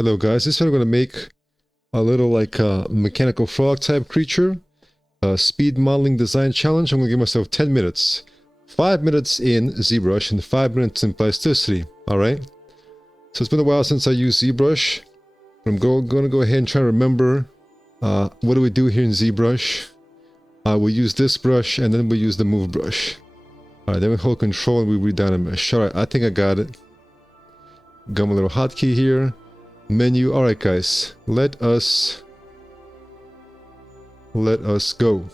Hello guys, this time I'm going to make a little like mechanical frog type creature. Speed modeling design challenge. I'm going to give myself 10 minutes. 5 minutes in ZBrush and 5 minutes in Plasticity. Alright? So it's been a while since I used ZBrush. I'm going to go ahead and try to remember what do we do here in ZBrush. We use this brush and then we use the move brush. Alright, then we hold control and we read down a mesh. Alright, I think I got it. Got my little hotkey here. Menu. Alright guys, let us go.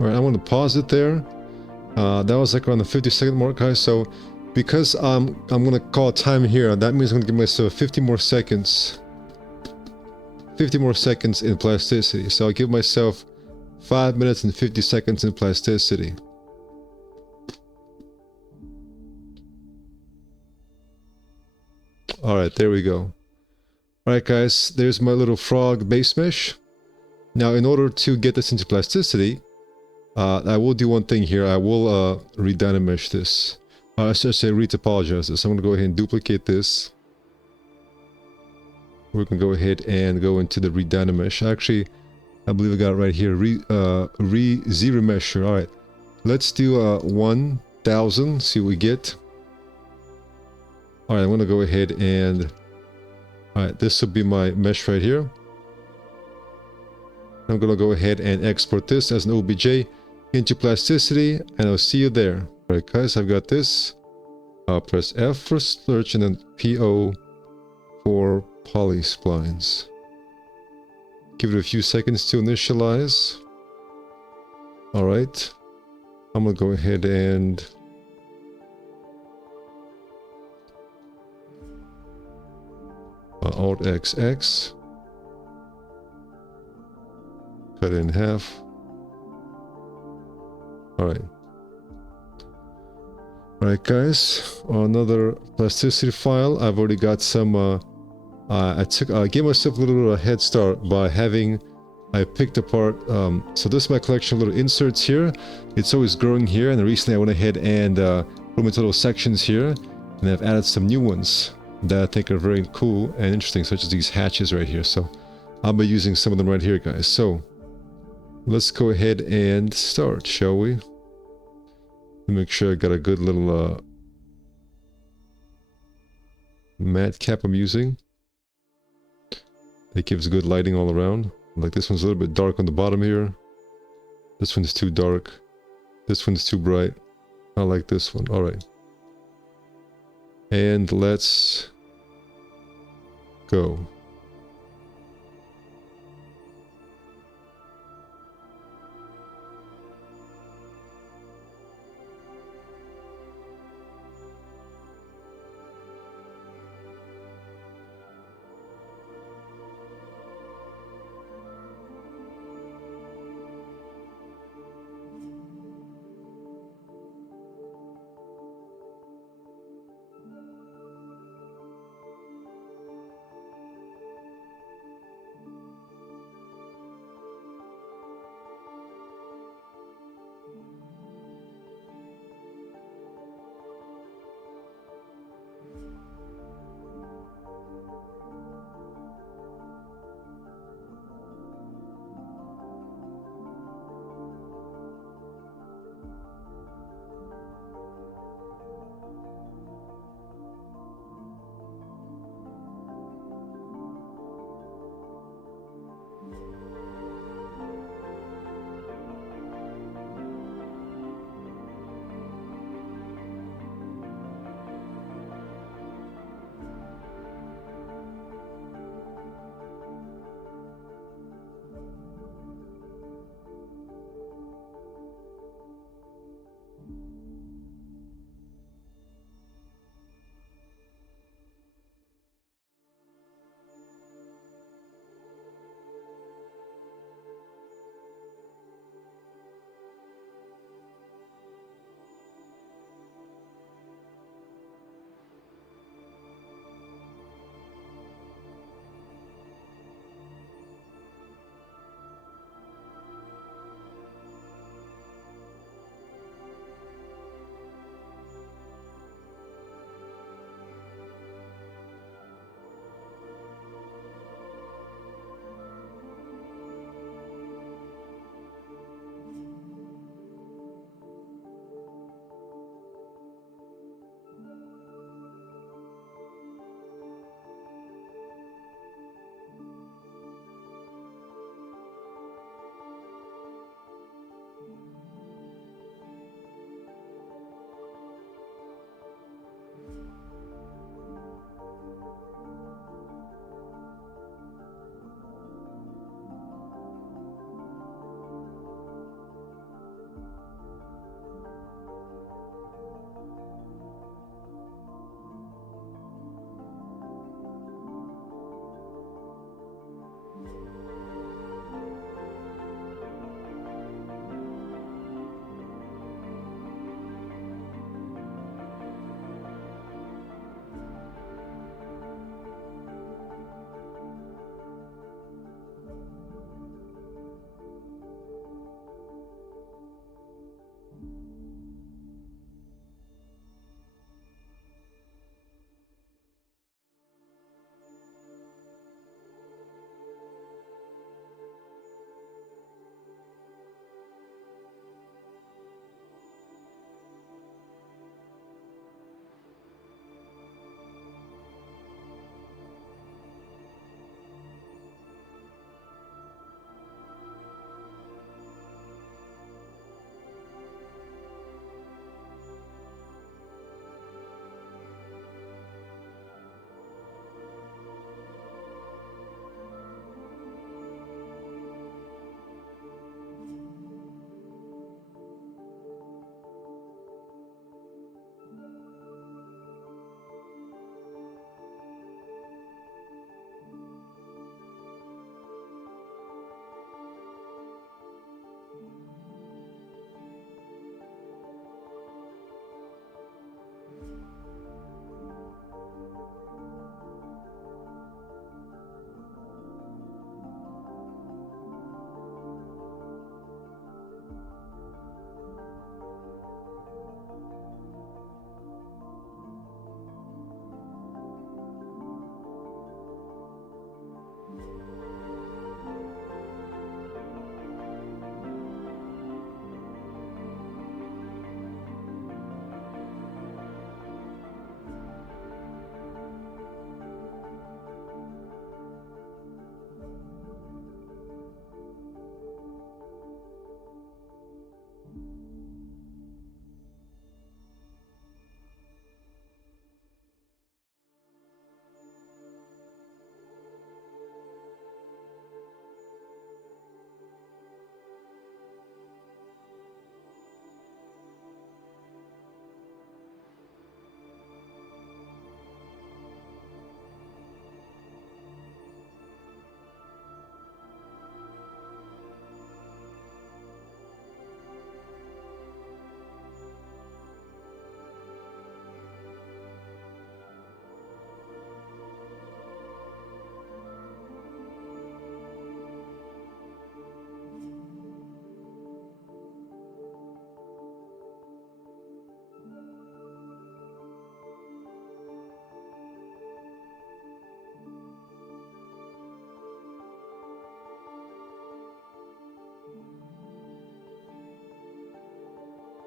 Alright, I want to pause it there. That was like around the 50-second mark, guys, so Because I'm gonna call time here, that means I'm gonna give myself 50 more seconds. 50 more seconds in plasticity. So I'll give myself 5 minutes and 50 seconds in plasticity. Alright, there we go. Alright guys, there's my little frog base mesh. Now in order to get this into plasticity, I will do one thing here. I will re-dynamesh this. I should say re-topologize this. I'm going to go ahead and duplicate this. We're going to go ahead and go into the re-dynamesh. Actually, I believe I got it right here. Z-remesher. Alright. Let's do 1000. See what we get. Alright, I'm going to go ahead and... Alright, this will be my mesh right here. I'm going to go ahead and export this as an OBJ into plasticity, and I'll see you there. Alright guys, I've got this. I'll press F for search and then PO for poly splines. Give it a few seconds to initialize. Alright. I'm gonna go ahead and Alt XX. Cut it in half. Alright. Alright guys, another plasticity file. I've already got some, I gave myself a little bit of a head start by having, I picked apart, so this is my collection of little inserts here. It's always growing here, and recently I went ahead and put them into little sections here, and I've added some new ones that I think are very cool and interesting, such as these hatches right here. So I'll be using some of them right here, guys. So let's go ahead and start, shall we? Make sure I got a good little matte cap I'm using. It gives good lighting all around. Like this one's a little bit dark on the bottom here. This one's too dark. This one's too bright. I like this one. Alright. And let's go.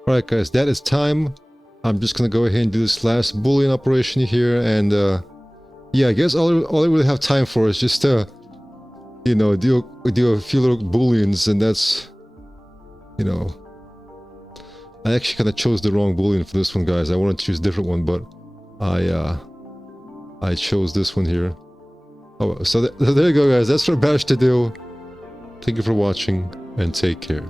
Alright guys, that is time. I'm just gonna go ahead and do this last Boolean operation here, and yeah, I guess all I really have time for is just you know, do a few little Booleans, and that's, you know, I actually kind of chose the wrong Boolean for this one, guys. I wanted to choose a different one, but I chose this one here. Oh, so there you go, guys. That's what I managed to do. Thank you for watching, and take care.